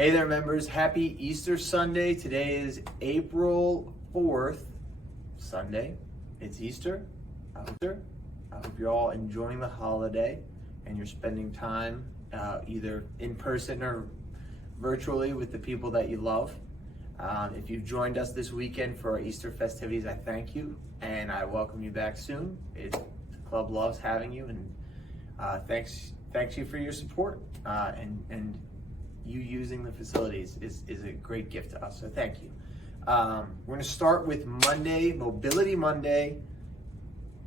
Hey there, members. Happy Easter Sunday. Today is April 4th, Sunday. It's Easter. I hope you're all enjoying the holiday and you're spending time either in person or virtually with the people that you love. If you've joined us this weekend for our Easter festivities, I thank you and I welcome you back soon. The club loves having you, and thanks you for your support and you using the facilities is a great gift to us, so thank you. We're going to start with Monday, Mobility Monday,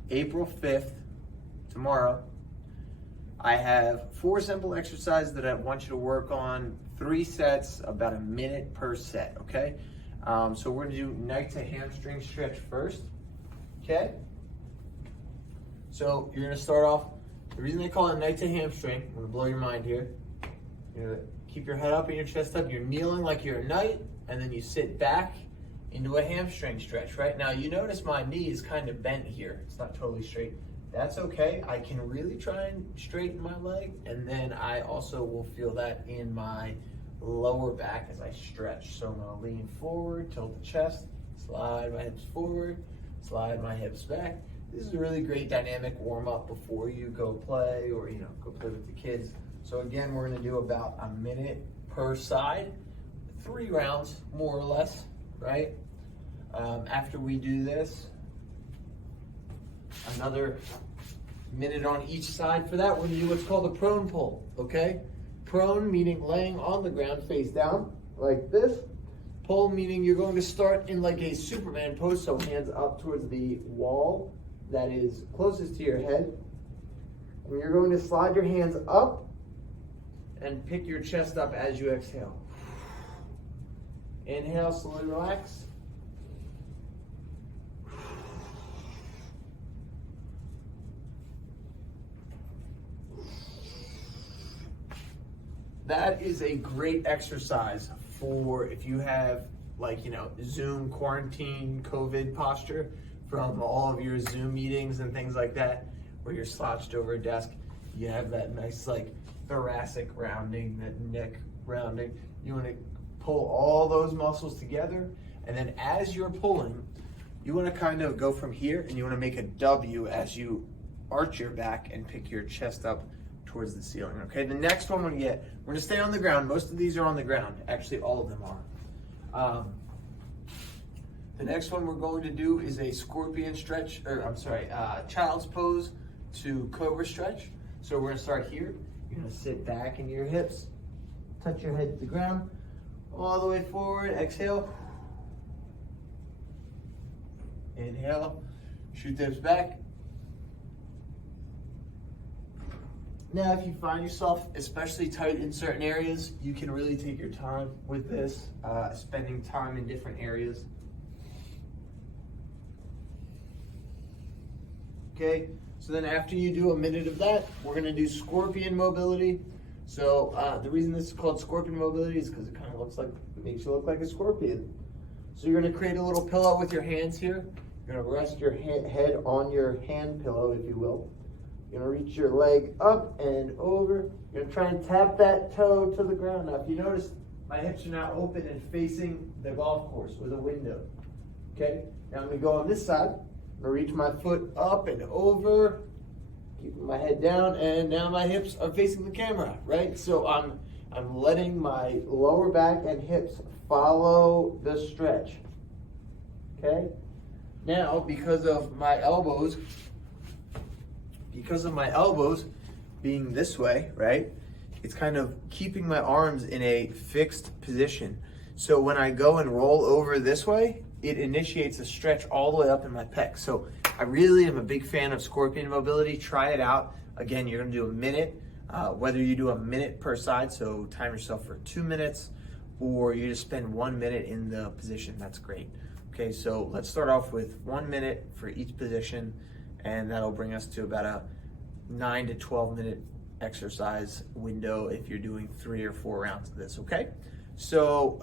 April 5th, tomorrow. I have 4 simple exercises that I want you to work on, 3 sets, about a minute per set, okay? So we're going to do neck to hamstring stretch first, okay? So you're going to start off, the reason they call it neck to hamstring, I'm going to blow your mind here. You're going to keep your head up and your chest up. You're kneeling like you're a knight, and then you sit back into a hamstring stretch, right? Now you notice my knee is kind of bent here. It's not totally straight. That's okay. I can really try and straighten my leg, and then I also will feel that in my lower back as I stretch. So I'm gonna lean forward, tilt the chest, slide my hips forward, slide my hips back. This is a really great dynamic warm-up before you go play or go play with the kids. So again, we're gonna do about a minute per side, 3 rounds, more or less, right? After we do this, another minute on each side. For that, we're gonna do what's called a prone pull, okay? Prone meaning laying on the ground face down, like this. Pull meaning you're going to start in like a Superman pose, so hands up towards the wall that is closest to your head. And you're going to slide your hands up and pick your chest up as you exhale. Inhale, slowly relax. That is a great exercise for if you have Zoom quarantine COVID posture from all of your Zoom meetings and things like that, where you're slouched over a desk. You have that nice thoracic rounding, that neck rounding. You want to pull all those muscles together, and then as you're pulling, you want to kind of go from here and you want to make a W as you arch your back and pick your chest up towards the ceiling. Okay, the next one we're gonna stay on the ground. Most of these are on the ground. Actually, all of them are. The next one we're going to do is a scorpion stretch, child's pose to cobra stretch. So we're gonna start here. You're gonna sit back into your hips, touch your head to the ground, all the way forward, exhale. Inhale, shoot the hips back. Now, if you find yourself especially tight in certain areas, you can really take your time with this, spending time in different areas. Okay, so then after you do a minute of that, we're gonna do scorpion mobility. So the reason this is called scorpion mobility is because it kind of makes you look like a scorpion. So you're gonna create a little pillow with your hands here. You're gonna rest your head on your hand pillow, if you will. You're gonna reach your leg up and over. You're gonna try and tap that toe to the ground. Now, if you notice, my hips are now open and facing the golf course with a window. Okay, now I'm gonna go on this side. I'm gonna reach my foot up and over, keeping my head down, and now my hips are facing the camera, right? So I'm letting my lower back and hips follow the stretch. Okay? Now, because of my elbows being this way, right? It's kind of keeping my arms in a fixed position. So when I go and roll over this way, it initiates a stretch all the way up in my pecs. So I really am a big fan of scorpion mobility. Try it out. Again, you're gonna do a minute, whether you do a minute per side, so time yourself for 2 minutes, or you just spend 1 minute in the position, that's great. Okay, so let's start off with 1 minute for each position, and that'll bring us to about a 9 to 12 minute exercise window if you're doing 3 or 4 rounds of this, okay? So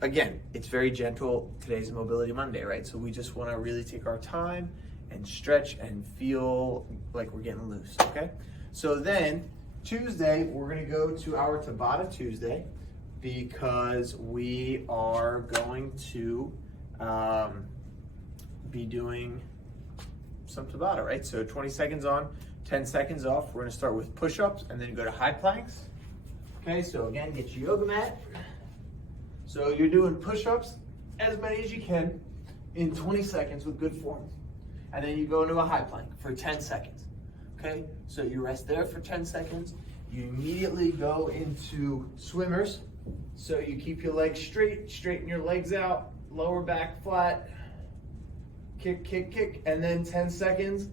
again, it's very gentle. Today's Mobility Monday, right? So we just wanna really take our time and stretch and feel like we're getting loose, okay? So then Tuesday, we're gonna go to our Tabata Tuesday. because we are going to be doing some Tabata, right? So 20 seconds on, 10 seconds off. We're gonna start with push-ups and then go to high planks. Okay, so again, get your yoga mat. So you're doing push-ups as many as you can in 20 seconds with good form. And then you go into a high plank for 10 seconds. Okay, so you rest there for 10 seconds. You immediately go into swimmers. So you keep your legs straight, straighten your legs out, lower back flat, kick, kick, kick, and then 10 seconds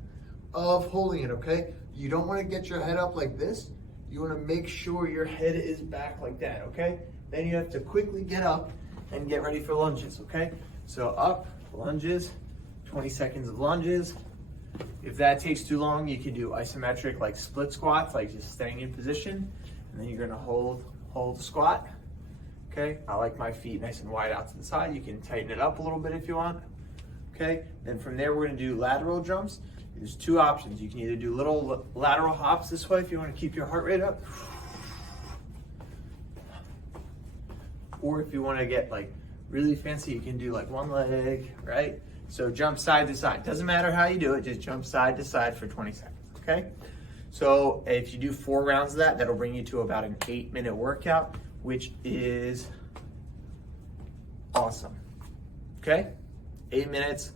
of holding it, okay? You don't want to get your head up like this. You want to make sure your head is back like that, okay? Then you have to quickly get up and get ready for lunges, okay? So up, lunges, 20 seconds of lunges. If that takes too long, you can do isometric like split squats, like just staying in position, and then you're gonna hold the squat. Okay, I like my feet nice and wide out to the side. You can tighten it up a little bit if you want. Okay, then from there we're gonna do lateral jumps. There's two options. You can either do little lateral hops this way if you wanna keep your heart rate up, or if you wanna get like really fancy, you can do like one leg, right? So jump side to side. Doesn't matter how you do it, just jump side to side for 20 seconds, okay? So if you do 4 rounds of that, that'll bring you to about an 8-minute workout, which is awesome, okay? 8 minutes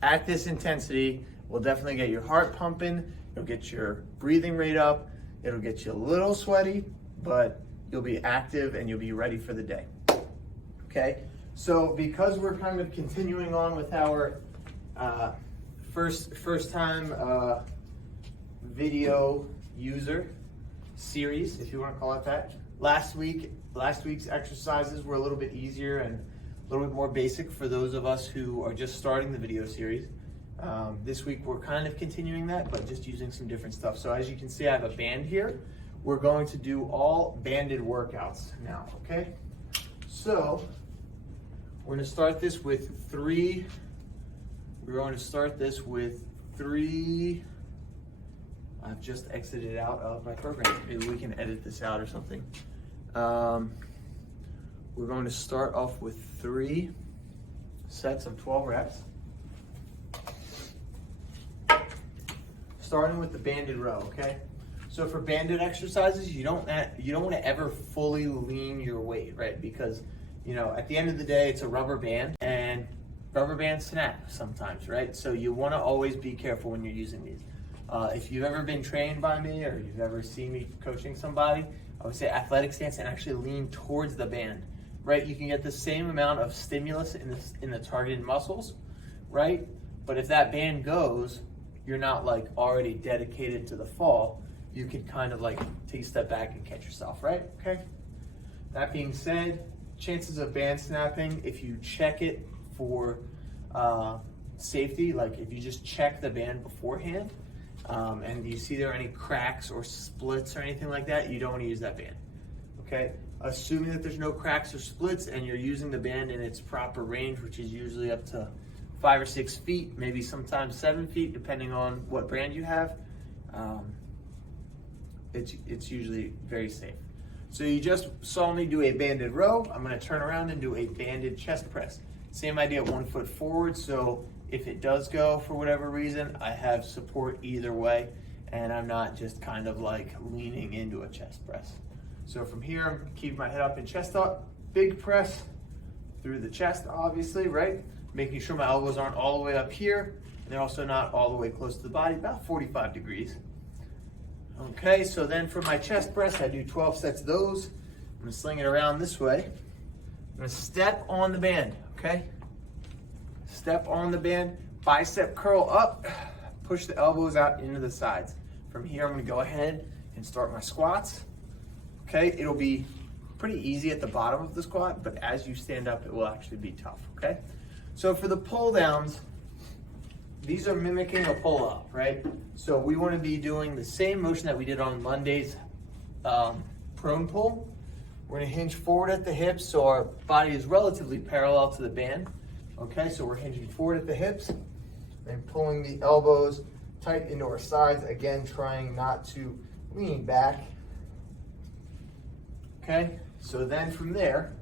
at this intensity will definitely get your heart pumping, it'll get your breathing rate up, it'll get you a little sweaty, but you'll be active and you'll be ready for the day, okay? So because we're kind of continuing on with our first time video user series, if you want to call it that. Last week's exercises were a little bit easier and a little bit more basic for those of us who are just starting the video series. This week we're kind of continuing that, but just using some different stuff. So as you can see, I have a band here. We're going to do all banded workouts now, okay? So we're going to start this with 3. We're going to start this with 3. I've just exited out of my program. Maybe we can edit this out or something. We're going to start off with 3 sets of 12 reps. Starting with the banded row, okay? So for banded exercises, you don't want to ever fully lean your weight, right? Because you know, at the end of the day, it's a rubber band, and rubber bands snap sometimes, right? So you want to always be careful when you're using these. If you've ever been trained by me or you've ever seen me coaching somebody, I would say athletic stance and actually lean towards the band, right? You can get the same amount of stimulus in the targeted muscles, right? But if that band goes, you're not like already dedicated to the fall. You can kind of like take a step back and catch yourself, right? Okay. That being said, chances of band snapping, if you check it for safety, like if you just check the band beforehand and you see there are any cracks or splits or anything like that, you don't want to use that band, okay? Assuming that there's no cracks or splits and you're using the band in its proper range, which is usually up to 5 or 6 feet, maybe sometimes 7 feet, depending on what brand you have, it's usually very safe. So you just saw me do a banded row. I'm gonna turn around and do a banded chest press. Same idea, 1 foot forward, so if it does go for whatever reason, I have support either way, and I'm not just kind of like leaning into a chest press. So from here, I'm keeping my head up and chest up, big press through the chest, obviously, right? Making sure my elbows aren't all the way up here, and they're also not all the way close to the body, about 45 degrees. Okay, so then for my chest press, I do 12 sets of those. I'm gonna sling it around this way. I'm gonna step on the band, okay? Step on the band, bicep curl up, push the elbows out into the sides. From here, I'm gonna go ahead and start my squats. Okay, it'll be pretty easy at the bottom of the squat, but as you stand up, it will actually be tough, okay? So for the pull downs, these are mimicking a pull up, right? So we want to be doing the same motion that we did on Monday's prone pull. We're going to hinge forward at the hips so our body is relatively parallel to the band. Okay, so we're hinging forward at the hips and pulling the elbows tight into our sides. Again, trying not to lean back. Okay, So then from there,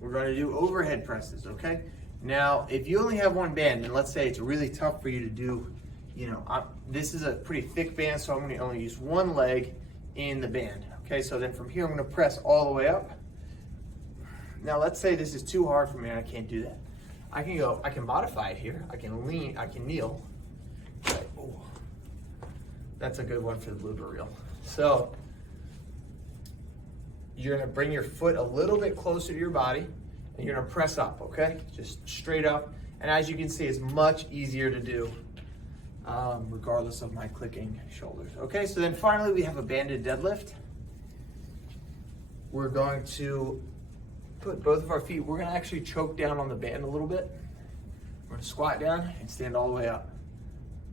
we're going to do overhead presses, okay? Now, if you only have one band, and let's say it's really tough for you to do, this is a pretty thick band, so I'm going to only use one leg in the band, okay? So then from here, I'm going to press all the way up. Now, let's say this is too hard for me and I can't do that. I can modify it here. I can lean, I can kneel. Right. Oh, that's a good one for the blooper reel. So you're gonna bring your foot a little bit closer to your body and you're gonna press up, okay? Just straight up. And as you can see, it's much easier to do regardless of my clicking shoulders. Okay, so then finally we have a banded deadlift. We're going to put both of our feet, we're gonna actually choke down on the band a little bit. We're gonna squat down and stand all the way up.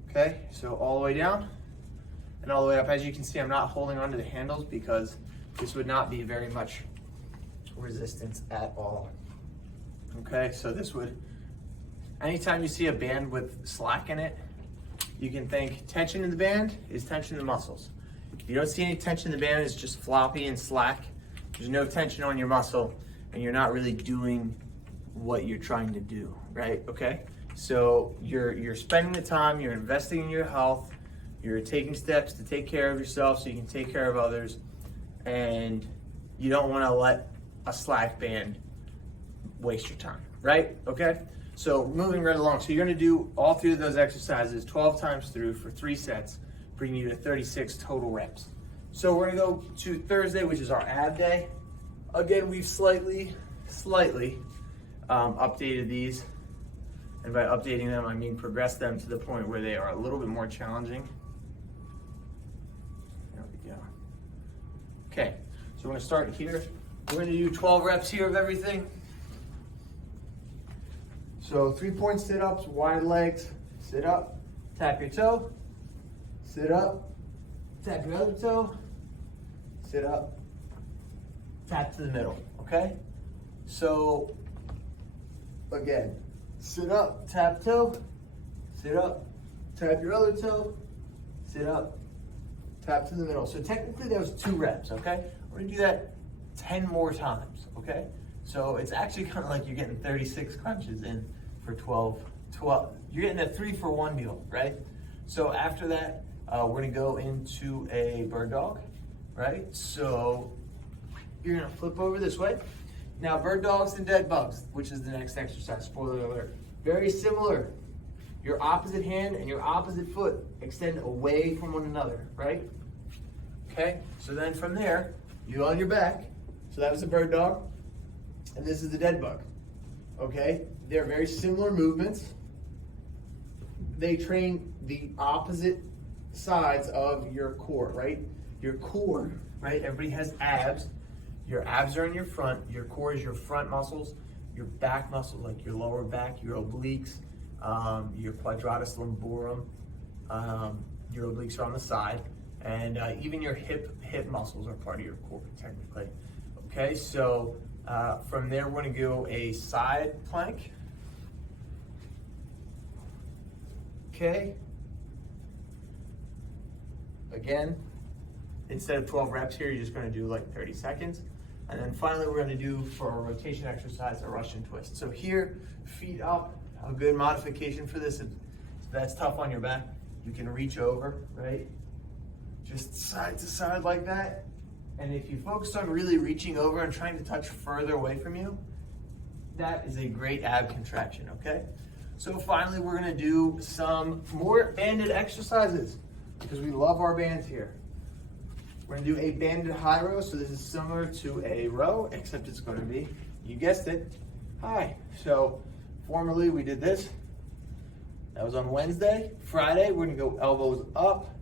Okay, so all the way down and all the way up. As you can see, I'm not holding onto the handles because this would not be very much resistance at all. Okay, so this would, anytime you see a band with slack in it, you can think tension in the band is tension in the muscles. If you don't see any tension in the band, it's just floppy and slack. There's no tension on your muscle and you're not really doing what you're trying to do, right? Okay, so you're spending the time, you're investing in your health, you're taking steps to take care of yourself so you can take care of others, and you don't want to let a slack band waste your time, right? Okay, so moving right along. So you're going to do all three of those exercises 12 times through for 3 sets, bringing you to 36 total reps. So we're going to go to Thursday, which is our ab day. Again, we've slightly updated these, and by updating them I mean progressed them to the point where they are a little bit more challenging. There we go. Okay, so we're going to start here. We're going to do 12 reps here of everything. So 3-point sit-ups, wide legs, sit up, tap your toe, sit up, tap your other toe, sit up, tap to the middle, okay? So again, sit up, tap toe, sit up, tap your other toe, sit up, tap to the middle. So technically that was 2 reps, okay? We're gonna do that 10 more times, okay? So it's actually kind of like you're getting 36 crunches in for 12. You're getting a 3-for-1 deal, right? So after that, we're gonna go into a bird dog, right? So you're gonna flip over this way. Now, bird dogs and dead bugs, which is the next exercise, spoiler alert. Very similar. Your opposite hand and your opposite foot extend away from one another, right? Okay, so then from there, you on your back. So that was a bird dog, and this is the dead bug, okay? They're very similar movements. They train the opposite sides of your core, right? Your core, right? Everybody has abs. Your abs are in your front. Your core is your front muscles. Your back muscles, like your lower back, your obliques, your quadratus lumborum. Your obliques are on the side, and even your hip muscles are part of your core, technically. Okay, so from there, we're going to go a side plank. Okay. Again, instead of 12 reps here, you're just going to do like 30 seconds. And then finally, we're going to do, for our rotation exercise, a Russian twist. So here, feet up, a good modification for this. If that's tough on your back, you can reach over, right? Just side to side like that. And if you focus on really reaching over and trying to touch further away from you, that is a great ab contraction, okay? So finally, we're going to do some more banded exercises because we love our bands here. We're going to do a banded high row. So this is similar to a row, except it's going to be, you guessed it, high. So formerly we did this. That was on Wednesday. Friday, we're going to go elbows up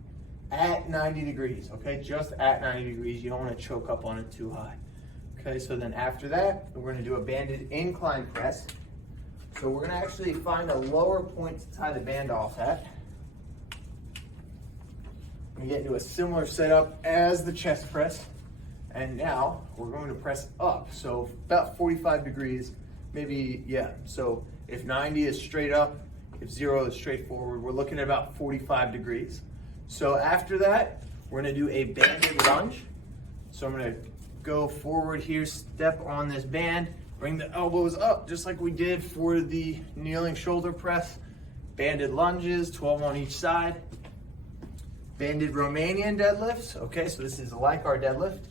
at 90 degrees, okay? Just at 90 degrees. You don't want to choke up on it too high. Okay, so then after that, we're going to do a banded incline press. So we're going to actually find a lower point to tie the band off at. We get into a similar setup as the chest press. And now we're going to press up. So about 45 degrees, maybe, yeah. So if 90 is straight up, if 0 is straight forward, we're looking at about 45 degrees. So after that, we're going to do a banded lunge. So I'm going to go forward here, step on this band, bring the elbows up, just like we did for the kneeling shoulder press. Banded lunges, 12 on each side. Banded Romanian deadlifts, okay? So this is like our deadlift,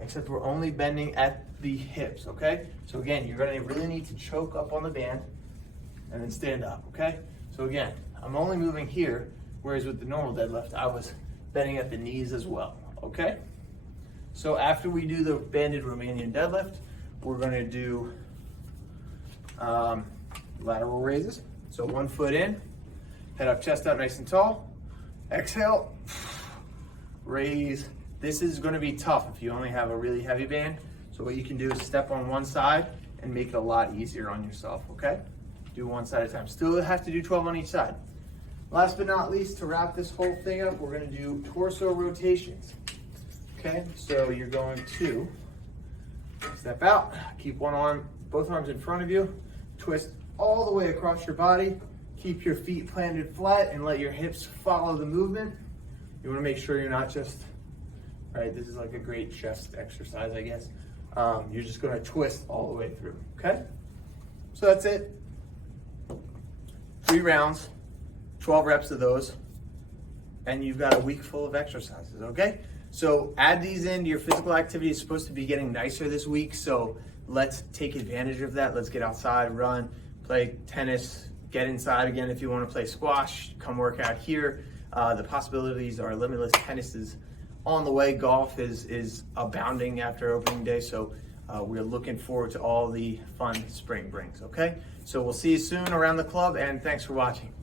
except we're only bending at the hips, okay? So again, you're gonna really need to choke up on the band and then stand up, okay? So again, I'm only moving here, whereas with the normal deadlift, I was bending at the knees as well, okay? So after we do the banded Romanian deadlift, we're gonna do lateral raises. So 1 foot in, head up, chest out, nice and tall. Exhale, raise. This is gonna be tough if you only have a really heavy band. So what you can do is step on one side and make it a lot easier on yourself, okay? Do one side at a time. Still have to do 12 on each side. Last but not least, to wrap this whole thing up, we're gonna do torso rotations. Okay, so you're going to step out, keep one arm, both arms in front of you, twist all the way across your body, keep your feet planted flat and let your hips follow the movement. You wanna make sure you're not just, right, this is like a great chest exercise, I guess. You're just gonna twist all the way through, okay? So that's it. 3 rounds, 12 reps of those, and you've got a week full of exercises, okay? So add these into your physical activity. It's supposed to be getting nicer this week, so let's take advantage of that. Let's get outside, run, play tennis, get inside again if you want to play squash, come work out here. The possibilities are limitless. Tennis is on the way. Golf is abounding after opening day, so we're looking forward to all the fun spring brings, okay? So we'll see you soon around the club, and thanks for watching.